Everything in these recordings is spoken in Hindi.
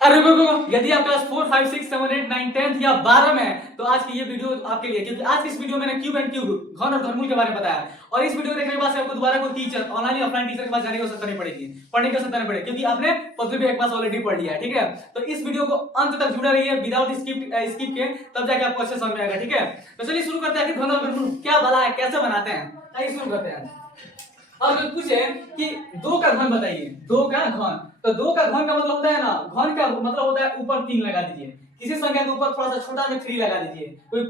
अरे रुको, यदि आप क्लास 4, 5, 6, 7, 8, 9, 10 या 12 में हैं तो आज की ये वीडियो आपके लिए, क्योंकि आज की इस वीडियो में मैंने क्यूब एंड क्यूब रूट, घन और घनमूल के बारे में बताया। और इस वीडियो को देखने के बाद से आपको दोबारा कोई टीचर, ऑनलाइन या ऑफलाइन टीचर के पास जाने की आवश्यकता नहीं पड़ेगी, पढ़ने की आवश्यकता नहीं पड़ेगी, क्योंकि आपने पृथ्वी एक पास ऑलरेडी पढ़ लिया है। ठीक है, तो इस वीडियो को अंत तक जुड़ा रहिए विदाउट स्किप के, तब जाके आपको अच्छे समझ में आएगा। ठीक है, तो चलिए शुरू करते हैं कि घन और घनमूल क्या भला है, कैसे बनाते हैं। आइए शुरू करते हैं। अब अगर पूछे कि दो का घन बताइए, दो का घन, तो दो का घन का मतलब होता है ना, घन का मतलब होता है ऊपर 3 लगा दीजिए, किसी संख्या के ऊपर थोड़ा सा छोटा में 3 लगा दीजिए। कोई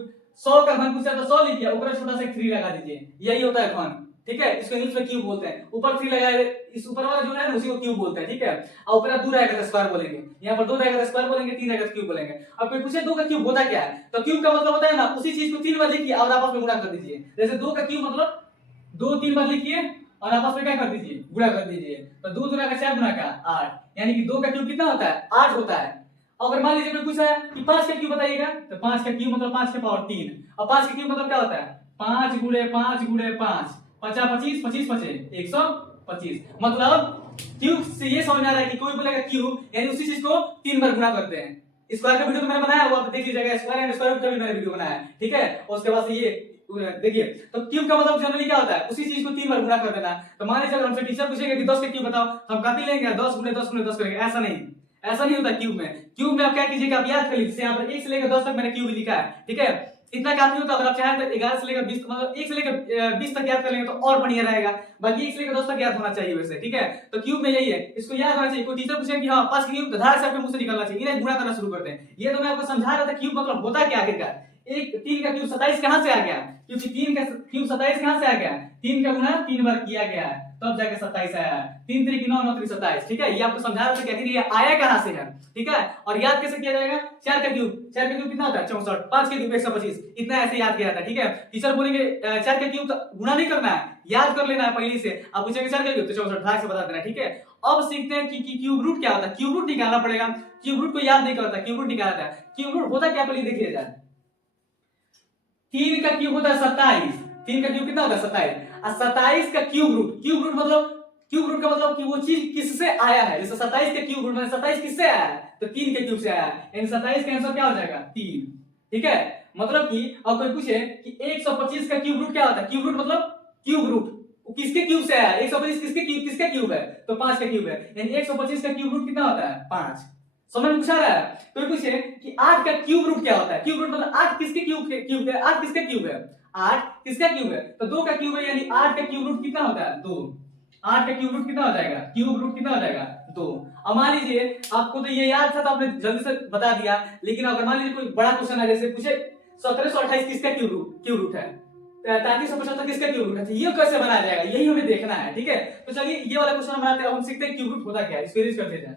100 का घन पूछा तो 100 लिखिए, ऊपर छोटा सा 3 लगा दीजिए, यही होता है घन। ठीक है, इसको इंग्लिश में क्यूब बोलते हैं। ऊपर 3 लगाए, इस ऊपर वाला जो है ना उसी को क्यूब बोलते हैं। ठीक है, और ऊपर 2 रहेगा तो स्क्वायर बोलेंगे, यहाँ पर 2 रहेगा तो स्क्वायर बोलेंगे, 3 रहेगा तो क्यूब बोलेंगे। अब कोई पूछे 2 का क्यूब होता क्या है, तो क्यूब का मतलब होता है ना उसी चीज को 3 बार लिखिए और आपस में गुणा कर दीजिए। जैसे 2 का क्यूब मतलब 2 3 बार लिखिए और आपस में क्या कर दीजिए, गुणा कर दीजिए। तो 2 गुना का 4 गुना का 8, यानी कि 2 का क्यूब कितना होता है, 8 होता है। अगर मान लीजिए कोई पूछा है कि 5 का क्यूब बताइएगा, तो 5 का क्यूब मतलब 5 के पावर 3, और 5 का क्यूब मतलब क्या होता है, 5 गुणे 5 गुणे 5, 50 25 25 25 125। मतलब क्यूब से ये समझ में आ रहा है कि कोई बोलेगा क्यूब यानी उसी चीज को 3 बार गुणा करते हैं। स्क्वायर का वीडियो तो मैंने बनाया, वो आप देख लीजिएगा, स्क्वायर एंड स्क्वायर रूट का भी मैंने वीडियो बनाया है। ठीक है, और उसके बाद से ये देखिए, तो क्यूब का मतलब जनरली क्या होता है, उसी चीज को 3 बार गुणा कर देना। तो मान लीजिए अगर हमसे टीचर पूछेगा कि 10 का क्यूब बताओ, तो हम काफी लेंगे 10 गुणे 10 गुणे 10 करेंगे, ऐसा नहीं, ऐसा नहीं होता क्यूब में। क्यूब में आप क्या कीजिएगा, आप याद कर लीजिए, यहाँ पर 1 से लेकर 10 तक मैंने क्यूब लिखा है। ठीक है, इतना काफी होता है। अगर आप चाहें तो 11 से लेकर 20, मतलब 1 से लेकर 20 तक याद कर लेंगे तो और बढ़िया रहेगा, बाकी 1 से लेकर 10 तक याद होना चाहिए वैसे। ठीक है, तो क्यूब में यही है, इसको याद होना चाहिए। कोई टीचर पूछे कि हाँ 5 का क्यूब, तो धार से आपके मुंह से निकलना चाहिए, इन्हें गुणा करना शुरू करते हैं। ये तो मैं आपको समझा रहा था क्यूब मतलब होता क्या आखिरकार। एक 3 का क्यूब 27 कहां से आ गया, क्योंकि 3 का क्यूब 27 कहां से आ गया, 3 का गुणा 3 बार किया गया है, तब जाके 27 आया है। 3 3 9 9 3 27। ठीक है, ये आपको समझा रहा था कि आखिर ये आया कहां से है। ठीक है, और याद कैसे किया जाएगा, 4 का क्यूब कितना होता है 64, 5 का क्यूब 125, इतना ऐसे याद किया जाता है। ठीक है, टीचर बोलेंगे 4 का क्यूब गुणा नहीं करना है, याद कर लेना है पहले से। आप पूछेंगे 4 का क्यूब तो 64 भाग से बता देना। ठीक है, अब सीखते हैं कि क्यूब रूट क्या होता है। क्यूब रूट निकालना पड़ेगा, क्यूब रूट को याद नहीं करता, क्यूब रूट निकालता है। क्यूब रूट होता क्या पहले देखिए जाए। 3 का क्यूब होता है 27, 3 का क्यूब कितना होता है 27, और 27 का क्यूब रूट, क्यूब रूट मतलब, क्यूब रूट का मतलब कि वो चीज किससे आया है। जैसे 27 का क्यूब रूट मतलब 27 किससे आया है, तो 3 के क्यूब से आया है, यानी 27 का आंसर क्या हो जाएगा 3। ठीक है, मतलब कि अब कोई पूछे कि 125 का क्यूब रूट क्या होता है, क्यूब रूट मतलब क्यूब रूट किसके क्यूब से आया है, 125 किसका क्यूब है, तो 5 का क्यूब है, यानी 125 का क्यूब रूट कितना होता है 5। समझ में पूछा रहा है। कोई पूछे कि 8 का क्यूब रूट क्या होता है, क्यूब रूट मतलब 8 किसके क्यूब है, 8 किसका क्यूब है, 8 किसका क्यूब है, तो 2 का क्यूब है, यानी 8 का क्यूब रूट कितना होता है 2। 8 का क्यूब रूट कितना हो जाएगा, क्यूब रूट कितना हो जाएगा 2। अब मान लीजिए आपको तो ये याद था तो आपने जल्दी से बता दिया, लेकिन अगर मान लीजिए कोई बड़ा क्वेश्चन है, जैसे पूछे 1728 किसका क्यूब रूट है, 3375 किसका क्यूब रूट है, ये कैसे बनाया जाएगा, यही हमें देखना है। ठीक है, तो चलिए ये वाला क्वेश्चन बनाते हैं, हम सीखते हैं क्यूब रूट होता क्या है, इसको रीड करते हैं।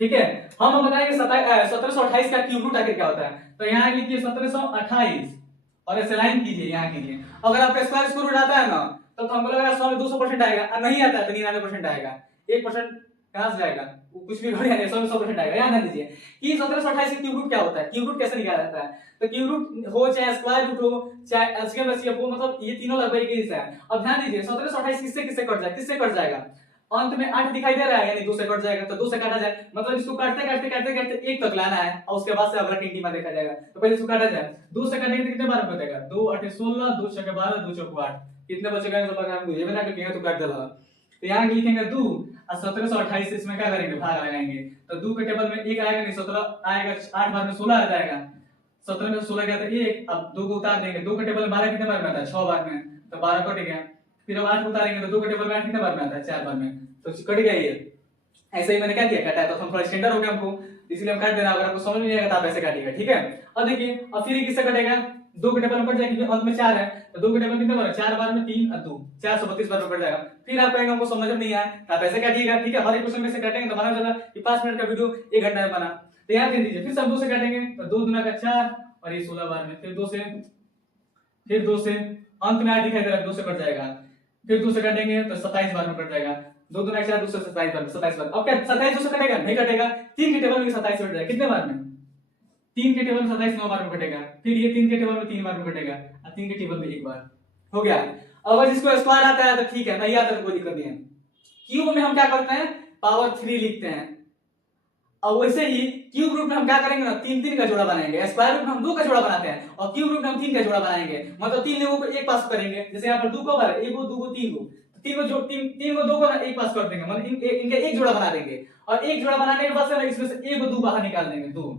ठीक है, हम बताएंगे 1728 का क्यूब रूट आखिर क्या होता है। तो यहाँ लिखिए 1728 और ऐसे लाइन कीजिए, यहाँ कीजिए। अगर आपका स्क्वायर रूट आता है ना, तो हमको लग रहा है 100 में 200% आएगा, और नहीं आता है तो 99% आएगा, 1% कहां से जाएगा, कुछ भी बढ़िया नहीं, 100% आएगा। याद रख लीजिए कि 1728 का क्यूब रूट क्या होता है, क्यूब रूट कैसे निकाला जाता है। तो क्यूब रूट हो चाहे स्क्वायर रूट हो चाहे एलसीएम एचसीएफ हो, मतलब ये तीनों लगभग एक ही है। अब ध्यान दीजिए 1728 किससे कट जाएगा, अंत में 8 दिखाई दे रहा है, यानी 2 से कट जाएगा, तो 2 से काटा जाए, मतलब इसको काटते काटते काटते काटते 1 तक लाना है, और उसके बाद से अगला टिंटी में देखा जाएगा। तो पहले इसको काटा जाए, 2 से काटेंगे तो कितने बार बचेगा, 2 8 16, 2 6 12, 2 चौक 8, कितने बचेगा, तो लगा हमको ये बना के किया तो काट देगा। तो यहां लिखेंगे 2 और 1728 से इसमें क्या करेंगे, भाग लगाएंगे। तो 2 के टेबल में 1 आएगा नहीं, 17 आएगा, 8 बार में 16 आ जाएगा, 17 में 16 गया तो 1, अब 2 को उतार देंगे, 2 के टेबल में 12 कितने बार में आता है 6 बार में, तो 12 कट गया। फिर अब 8 उतारेंगे तो 2 के टेबल में 8 कितने बार में आता है 4 बार में, तो कट गया ये। ऐसे ही मैंने क्या किया, काटा है, तो हम थोड़ा स्टैंडर्ड हो गया हमको, इसलिए हम काट देना। अगर आपको समझ में नहीं आएगा तो आप ऐसे काटिएगा। ठीक है, अब देखिए, अब फिर किससे कटेगा, 2 के टेबल में कट जाएगा, अंत में 4 है, तो 2 के टेबल कितने बार है, 4 बार में 3 और 2 432 बार में कट जाएगा। फिर आप कहेंगे हमको समझ में नहीं आया, तो आप ऐसे काटिएगा। ठीक है, हर एक क्वेश्चन में से काटेंगे तो मालूम चला कि 5 मिनट का वीडियो 1 घंटा में बना। तो याद कर लीजिए, फिर से हम 2 से काटेंगे, तो 2 दूना का 4 और ये 16 बार में, फिर 2 से अंत में 8 दिखाई दे रहा है, 2 से कट जाएगा, फिर 2 से काटेंगे तो 27 बार में कट जाएगा, 2 दूना 4, 2 से 27 बार। अब क्या 27 2 से कटेगा, नहीं कटेगा, 3 के टेबल में 27 कट जाएगा, कितने बार में, 3 के टेबल में 27 9 बार में कटेगा, फिर ये 3 के टेबल में 3 बार में कटेगा, और 3 के टेबल में 1 बार हो गया। अगर जिसको स्क्वायर आता है तो ठीक है, नहीं आता तो कोई दिक्कत नहीं है। क्यूब में हम क्या करते हैं, पावर 3 लिखते हैं। और वैसे ही क्यूब रूट में हम क्या करेंगे ना, 3 का जोड़ा बनाएंगे। स्क्वायर रूट में हम 2 का जोड़ा बनाते हैं और क्यूब रूट में हम 3 का जोड़ा बनाएंगे, मतलब 3 लोगों को एक पास करेंगे। जैसे यहाँ पर 2 को बार 1 को 2 को 3 को, 3 को जो 3 को 2 को ना एक पास कर देंगे, मतलब इनके एक जोड़ा बना देंगे। और एक जोड़ा बनाने के बाद से इसमें से 1 को 2 बाहर निकाल देंगे, 2,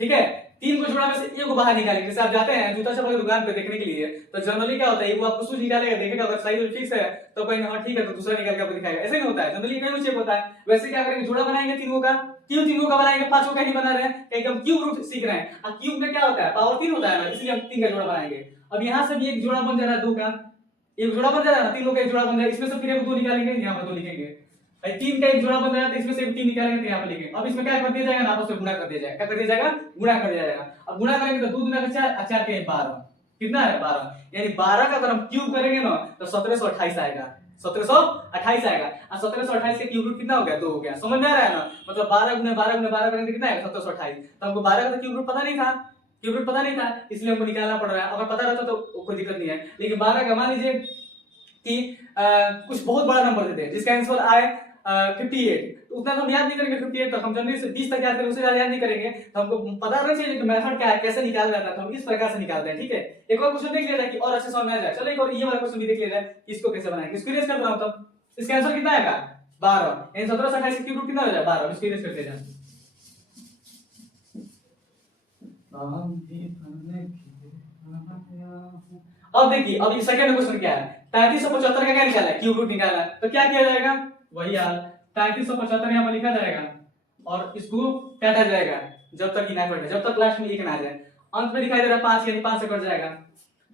ठीक है। 3 को जोड़ा में से 1 को बाहर निकालेंगे। जैसे आप जाते हैं जूता चप्पल की दुकान पे देखने के लिए, तो जनरली क्या होता है, वो आपको शूज निकालेगा, देखेगा अगर साइज फिक्स है तो कहेंगे हाँ ठीक है, तो दूसरा निकाल के आपको दिखाएगा। ऐसे नहीं होता है, जनरली कहीं चेक होता है। वैसे क्या करेंगे, जोड़ा बनाएंगे 3 का, क्यों 3 का बनाएंगे, 5 का नहीं बना रहे हैं, क्योंकि हम क्यूब रूट सीख रहे हैं। और क्यूब में क्या होता है, पावर 3 होता है ना, इसलिए हम 3 का जोड़ा बनाएंगे। अब यहाँ से भी एक जोड़ा बन जा रहा है 2 का, एक जोड़ा बन जा रहा है ना, 3 लोग का एक जोड़ा बन जाएगा। इसमें से फिर हम 2 निकालेंगे, यहाँ पर 2 लिखेंगे। 3 का एक जोड़ा बन जाएगा तो इसमें से 3 निकालेंगे तो यहाँ पर लिखेंगे। अब इसमें क्या कर दिया जाएगा ना, आपस में गुणा कर दिया जाएगा। क्या कर दिया जाएगा, गुणा कर दिया जाएगा। अब गुणा करेंगे तो 2 गुना 4, 4 के 12, कितना है 12, यानी 12 का अगर हम क्यूब करेंगे ना तो 1728 आएगा, 1728 आएगा। और 1728 के क्यूब रूट कितना हो गया, 2 हो गया। समझ में आ रहा है ना, मतलब 12 गुना 12 गुना 12 करेंगे कितना आएगा, 1728। तो हमको 12 का क्यूब रूट पता नहीं था, क्यूब रूट पता नहीं था, इसलिए हमको निकालना पड़ रहा है। अगर पता रहता तो कोई दिक्कत नहीं है, लेकिन 12 का मान लीजिए कि कुछ बहुत बड़ा नंबर देते हैं जिसका आंसर आए 58, तो उतना तो हम याद नहीं करेंगे। 58 तक हम जनरली से 20 तक याद करेंगे, उससे ज्यादा याद नहीं करेंगे। तो हमको पता रहना चाहिए कि मेथड क्या है, कैसे निकाला जाता है। तो हम इस प्रकार से निकालते हैं, ठीक है। एक और क्वेश्चन देख लिया जाए कि और अच्छे समझ में आ जाए। चलो एक और ये वाला क्वेश्चन भी देख लिया जाए, इसको कैसे बनाएंगे। इसको इरेज कर रहा हूं, तब इसका आंसर कितना आएगा 12, यानी 1728 का क्यूब रूट कितना हो जाएगा 12। इसको इरेज करते जाए। अब देखिए, अब ये सेकंड क्वेश्चन क्या है, 3375 का क्या निकाला है, क्यूब रूट निकाला है। तो क्या किया जाएगा, वही हाल, 3375 यहाँ पर लिखा जाएगा और इसको काटा जाएगा जब तक ना कटे, जब तक लास्ट में 1 ना आ जाए। अंत में दिखाई दे रहा है 5, यानी 5 से कट जाएगा।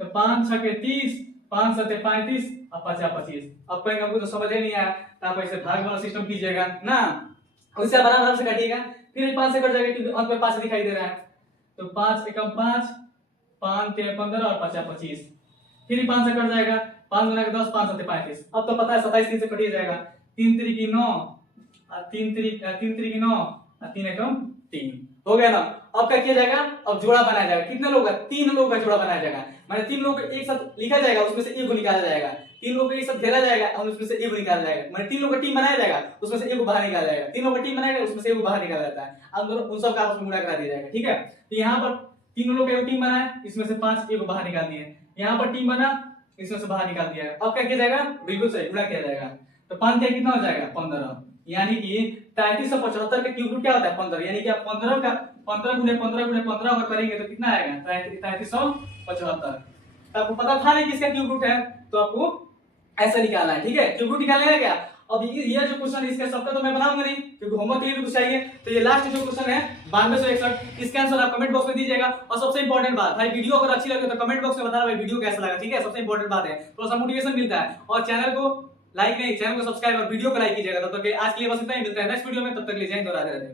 तो 5 6 के 30, 5 7 35 और 50 25। अब कहेंगे हमको तो समझ ही नहीं आया, तो आप ऐसे भाग वाला सिस्टम कीजिएगा ना, उससे आराम से काटिएगा, फिर 5 से कट जाएगा क्योंकि अंत में 5 दिखाई दे रहा है। तो 5 एकम 5, 5 3 15 और 50 25, फिर 5 से कट जाएगा, 5 गुना के 10, 5 7 35। अब तो पता है 27 3 से कट ही जाएगा, 3 3 की 9 और 3 3 की 9 और 3 एकम 3 हो गया ना। अब क्या किया जाएगा, अब जोड़ा बनाया जाएगा। कितने लोग का, 3 लोग का जोड़ा बनाया जाएगा, माने 3 लोग को एक साथ लिखा जाएगा, उसमें से 1 को निकाला जाएगा। 3 लोग को एक साथ घेरा जाएगा और उसमें से 1 को निकाला जाएगा, माने 3 लोग का टीम बनाया जाएगा, उसमें से 1 को बाहर निकाला जाएगा। 3 लोग का टीम बनाया जाएगा, उसमें से 1 को बाहर निकाला जाता है। अब दोनों उन सब का आपस में गुणा करा दिया जाएगा, ठीक है। तो यहाँ पर 3 लोग का एक टीम बना है, इसमें से 5 1 को बाहर निकाल दिए। यहाँ पर टीम बना, इसमें से बाहर निकाल दिया है। अब क्या किया जाएगा, बिल्कुल सही गुणा किया जाएगा। तो 5 क्या कितना हो जाएगा 15, यानी कि 3375 का क्यूब रूट क्या होता है 15, यानी कि आप 15 का 15 गुने 15 गुने 15 अगर करेंगे तो कितना आएगा 3375। तो आपको पता था नहीं किसका क्यूब रूट है, तो आपको ऐसा निकालना है, ठीक है। क्यूब रूट निकालने का क्या। अब ये जो क्वेश्चन है इसका सबका तो मैं बनाऊंगा नहीं क्योंकि होमवर्क के लिए भी कुछ चाहिए। तो ये लास्ट जो क्वेश्चन है 9261, इसका आंसर आप कमेंट बॉक्स में दीजिएगा। और सबसे इंपॉर्टेंट बात भाई, वीडियो अगर अच्छी लगे तो कमेंट बॉक्स में बताना भाई वीडियो कैसा लगा, ठीक है। सबसे इंपॉर्टेंट बात है, थोड़ा सा मोटिवेशन मिलता है। और चैनल को लाइक नहीं, चैनल को सब्सक्राइब और वीडियो को लाइक कीजिएगा। तब तक आज के लिए बस इतना ही, मिलता है नेक्स्ट वीडियो में, तब तक ले जाएं तो राधे राधे।